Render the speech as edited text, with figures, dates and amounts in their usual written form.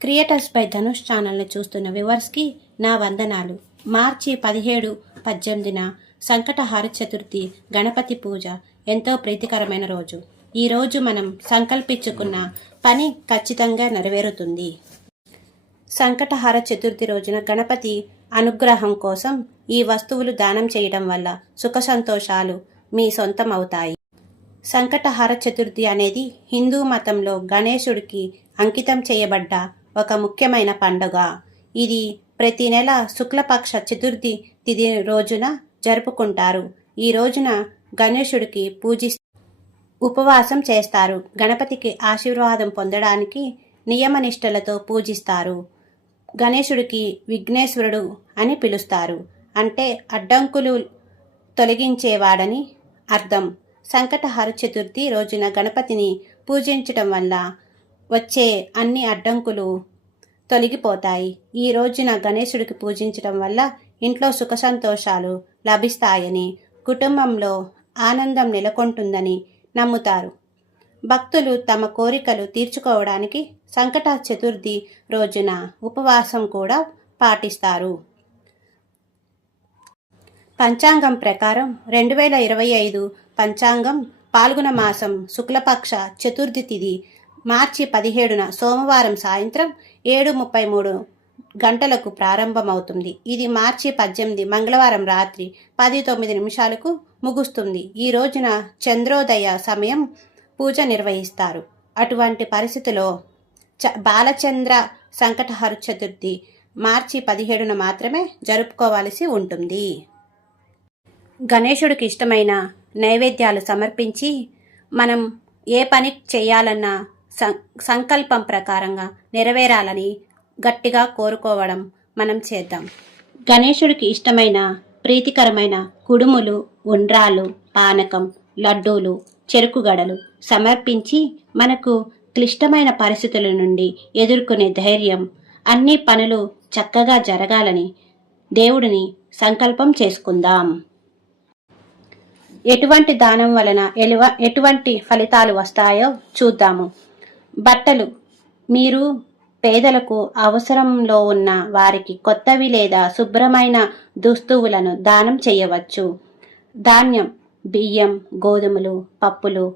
Creators by Dhanush ఛానల్ని చూస్తున్న వ్యూవర్స్కి నా వందనాలు. మార్చి 17, 18న సంకటహార చతుర్థి గణపతి పూజ ఎంతో ప్రీతికరమైన రోజు. ఈ రోజు మనం సంకల్పించుకున్న పని ఖచ్చితంగా నెరవేరుతుంది. సంకటహార చతుర్థి రోజున గణపతి అనుగ్రహం కోసం ఈ వస్తువులు దానం చేయడం వల్ల సుఖ సంతోషాలు మీ సొంతం అవుతాయి. సంకటహార చతుర్థి అనేది హిందూ మతంలో గణేశుడికి అంకితం చేయబడ్డ ఒక ముఖ్యమైన పండుగ. ఇది ప్రతి నెల శుక్లపక్ష చతుర్థి తిథి రోజున జరుపుకుంటారు. ఈ రోజున గణేశుడికి ఉపవాసం చేస్తారు. గణపతికి ఆశీర్వాదం పొందడానికి నియమనిష్టలతో పూజిస్తారు. గణేశుడికి విఘ్నేశ్వరుడు అని పిలుస్తారు. అంటే అడ్డంకులు తొలగించేవాడని అర్థం. సంకటహార చతుర్థి రోజున గణపతిని పూజించటం వల్ల వచ్చే అన్ని అడ్డంకులు తొలగిపోతాయి. ఈ రోజున గణేశుడికి పూజించటం వల్ల ఇంట్లో సుఖ సంతోషాలు లభిస్తాయని, కుటుంబంలో ఆనందం నెలకొంటుందని నమ్ముతారు. భక్తులు తమ కోరికలు తీర్చుకోవడానికి సంకట చతుర్థి రోజున ఉపవాసం కూడా పాటిస్తారు. పంచాంగం ప్రకారం 2025 పంచాంగం పాల్గొన మాసం శుక్లపక్ష చతుర్థి తిథి మార్చి 17న సోమవారం సాయంత్రం 7:33 గంటలకు ప్రారంభమవుతుంది. ఇది మార్చి 18 మంగళవారం రాత్రి 10:09 ముగుస్తుంది. ఈ రోజున చంద్రోదయ సమయం పూజ నిర్వహిస్తారు. అటువంటి పరిస్థితిలో బాలచంద్ర సంకటహర చతుర్థి మార్చి 17న మాత్రమే జరుపుకోవాల్సి ఉంటుంది. గణేశుడికి ఇష్టమైన నైవేద్యాలు సమర్పించి మనం ఏ పని చేయాలన్నా సంకల్పం ప్రకారంగా నెరవేరాలని గట్టిగా కోరుకోవడం మనం చేద్దాం. గణేశుడికి ఇష్టమైన ప్రీతికరమైన కుడుములు, ఉండ్రాలు, పానకం, లడ్డూలు, చెరుకుగడలు సమర్పించి మనకు క్లిష్టమైన పరిస్థితుల నుండి ఎదుర్కొనే ధైర్యం, అన్ని పనులు చక్కగా జరగాలని దేవుడిని సంకల్పం చేసుకుందాం. ఎటువంటి దానం వలన ఎటువంటి ఫలితాలు వస్తాయో చూద్దాము. బట్టలు, మీరు పేదలకు, అవసరంలో ఉన్న వారికి కొత్తవి లేదా శుభ్రమైన దుస్తువులను దానం చేయవచ్చు. ధాన్యం, బియ్యం, గోధుమలు, పప్పులు,